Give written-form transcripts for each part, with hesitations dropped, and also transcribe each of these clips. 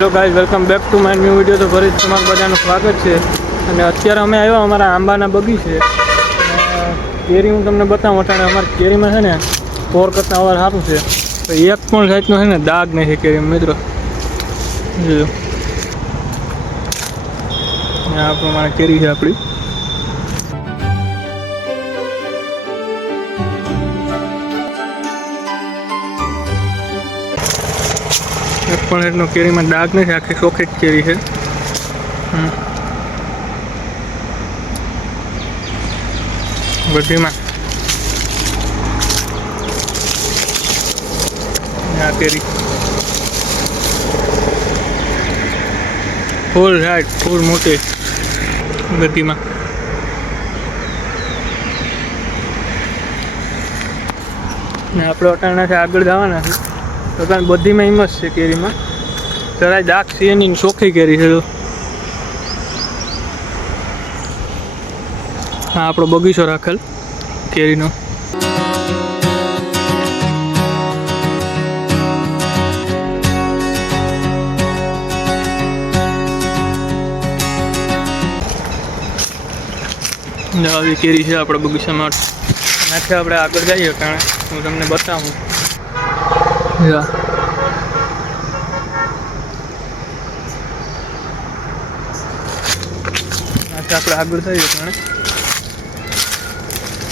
Hello guys, welcome back to my new video. તો ફરી તમારું બધાનું સ્વાગત છે. અને અત્યારે અમે આવ્યા અમારા આંબાના બગીચે. કેરી હું તમને બતાવું. અટાણે અમારી કેરીમાં છે ને પોર કરતાં અવાર સારું છે. તો એક પણ જાતનો છે ને દાગ નથી કેરીમાં મિત્રો. જોયો આ પ્રમાણે કેરી છે આપણી. એક પણ એટલો કેરીમાં દાગ નથી, આખી ચોખ્ખી જ કેરી છે. બધીમાં આ કેરી ફૂલ હાઈટ, ફૂલ મોટી બધીમાં. ને આપણે અટાણાથી આગળ જવાના છે. તો કારણ બધીમાં હિંમત છે કેરીમાં, જરાય દાગ છે એની ચોખ્ખી કેરી છે. હા, આપણો બગીચો રાખેલ કેરીનો. આવી કેરી છે આપણા બગીચામાં. ત્યાંથી આપણે આગળ જઈએ કારણ હું તમને બતાવું. આપણે આગળ થઈએ કારણ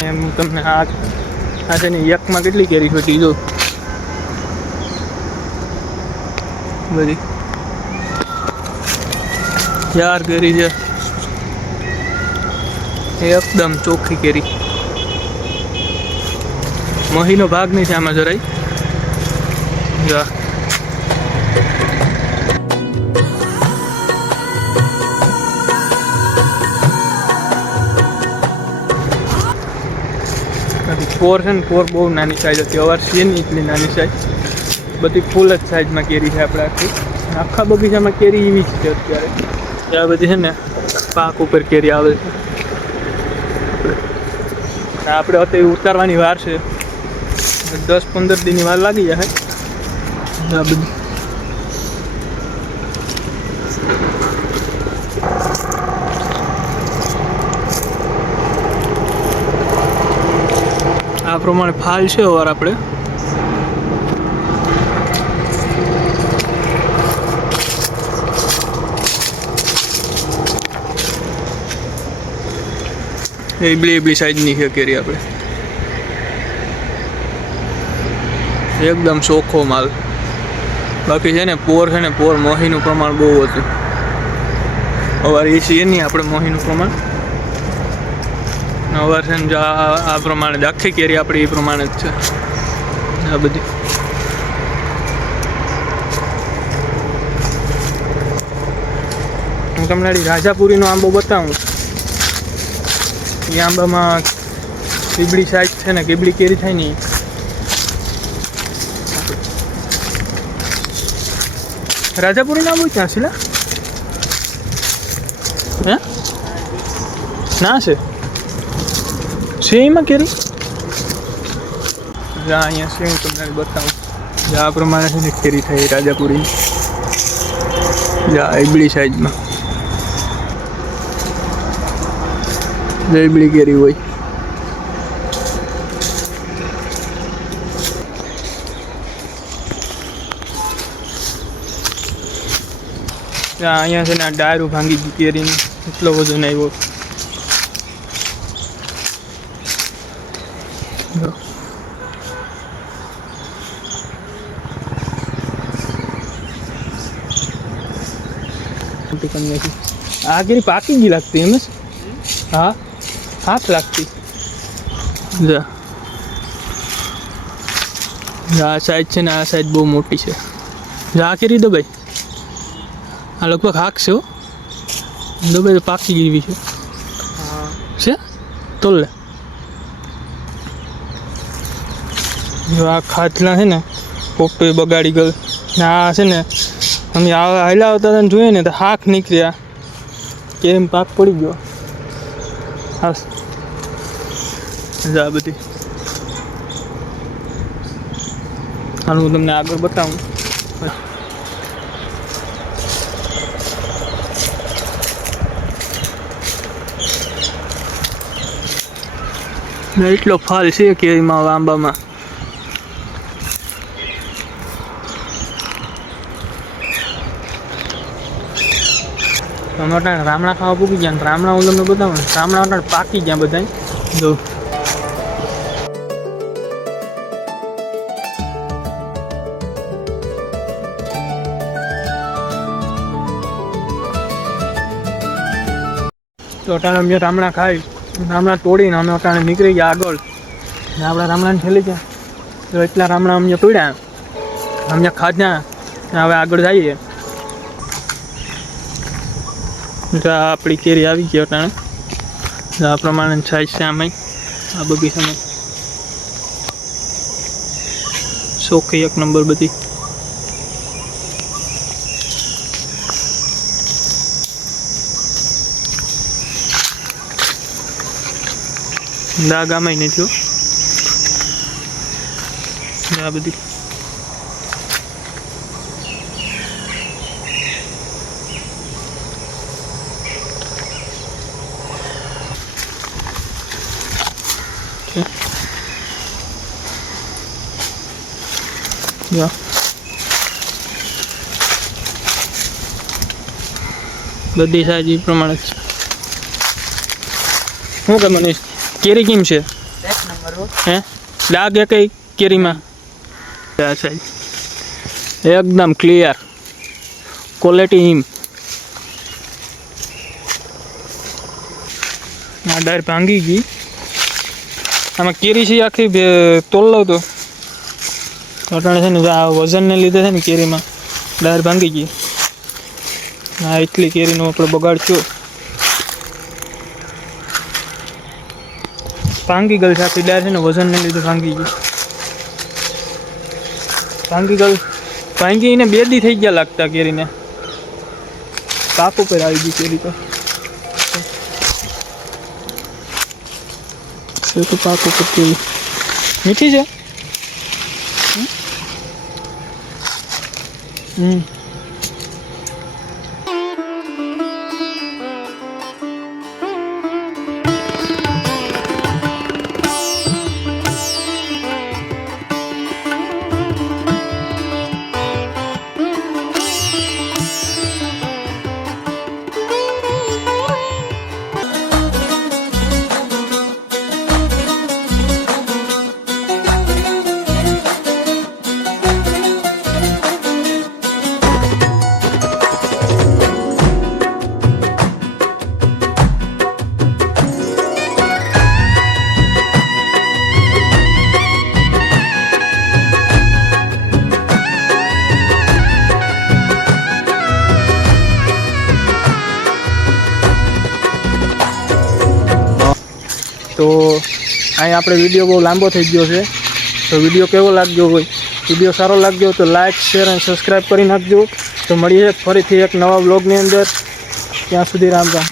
એમ તમને આ છે ને એકમાં કેટલી કેરી ખોટી જો બધી 4 કેરી છે, એકદમ ચોખ્ખી કેરી. મહીનો ભાગ નહીં છે આમાં જરાય. પોર છે ને પોર બહુ નાની સાઈઝ હતી. અવાર છે નહીં એટલી નાની સાઈઝ, બધી ફૂલ જ સાઈઝમાં કેરી છે આપણે આખી. આખા બગીચામાં કેરી એવી જ છે અત્યારે. આ બધી છે ને પાક ઉપર કેરી આવે છે. આપણે અત્યારે ઉતારવાની વાર છે, 10-15 દિનની વાર લાગી જાય. આ બધી આ પ્રમાણે ફાલ છે અવાર આપણે. એબલી સાઈઝની છે કેરી આપણે. એકદમ ચોખ્ખો માલ. બાકી છે ને પોર મોહીનું પ્રમાણ બહુ હતું. અવાર એ છે નહીં આપણે મોહીનું પ્રમાણ. અવાર છે ને આ પ્રમાણે આખી કેરી આપણી એ પ્રમાણે જ છે. આ બધી હું તમને રાજાપુરીનો આંબો બતાવું. એ આંબામાં કીબડી સાઈઝ છે ને, કીબડી કેરી થાય ને. રાજાપુરીનો આંબો ક્યાં છે? હે ના છે એમાં કેરી. અહીંયા છે, હું તમને બતાવું. આ પ્રમાણે છે ને કેરી થઈ રાજાપુરીની. એબડી સાઈઝમાં એબડી કેરી હોય. અહીંયા છે ને આ ડાયરું ભાંગી ગઈ કેરીની, એટલો વજન આવ્યો. આ કેરી પાકી ગઈ લાગતી એમ. હા, હાથ લાગતી. આ સાઈઝ છે ને, આ સાઈઝ બહુ મોટી છે. આ કેરી દો ભાઈ, આ લગભગ હાક છે. દો ભાઈ પાકી ગઈ છે તો લે. જો આ ખાટલા છે ને પોપટો બગાડી ગયો ને. આ છે ને અમે હલાવતા હતા ને જોઈએ ને તો હાક નીકળ્યા, કેમ પાક પડી ગયો. હા આ બધી હાલ હું તમને આગળ બતાવું. ને એટલો ફાલ છે કેરીમાં આંબામાં. અમે રામણા ખાવા પૂકી ગયા. રામણા હું તમને બતાવું. રામણા પાકી ગયા બધા. જો તો અટાણે અમે રામણા ખાઈ, રામણા તોડીને અમે અટાણે નીકળી ગયા આગળ. ને આપણા રામણાને ઠેલી ગયા. તો એટલા રામણા અમને તોડ્યા, અમને ખાધા. ને હવે આગળ જઈએ. આપણી કેરી આવી ગઈ અટાણે. આ પ્રમાણે સાઈઝ છે આમાં. આ બગીચામાં ચોખ્ખી એક નંબર બધી. દાગ આમાંય નથી હો. આ બધી બધી સાઈઝ એ પ્રમાણે જ. શું કે મનીષ, કેરી કેમ છે? હે ડાઘ કઈ કેરીમાં? સાઈઝ એકદમ ક્લિયર, ક્વોલિટી હિમ. આ ડાયર ભાંગી ગઈ. આમાં કેરી છે આખી તોલ લો તો અટાણે છે ને આ વજનને લીધે છે ને કેરીમાં ડાયર ભાંગી ગઈ. હા એટલી કેરીનો આપણે બગાડ થયો. ભાંગી ગઈ આખી ડાયર છે ને વજનને લીધે ભાંગી ગઈ. ભાંગીને 2 દી થઈ ગયા લાગતા કેરીને. પાક ઉપર આવી ગઈ કેરી તો પાક ઉપર કેરી મીઠી છે. તો અહીં આપણે વિડીયો બહુ લાંબો થઈ ગયો છે. તો વિડીયો કેવો લાગ્યો હોય, વિડીયો સારો લાગ્યો તો લાઇક, શેર અને સબસ્ક્રાઈબ કરી નાખજો. તો મળીએ ફરીથી એક નવા વ્લોગની અંદર. ત્યાં સુધી રામ રામ.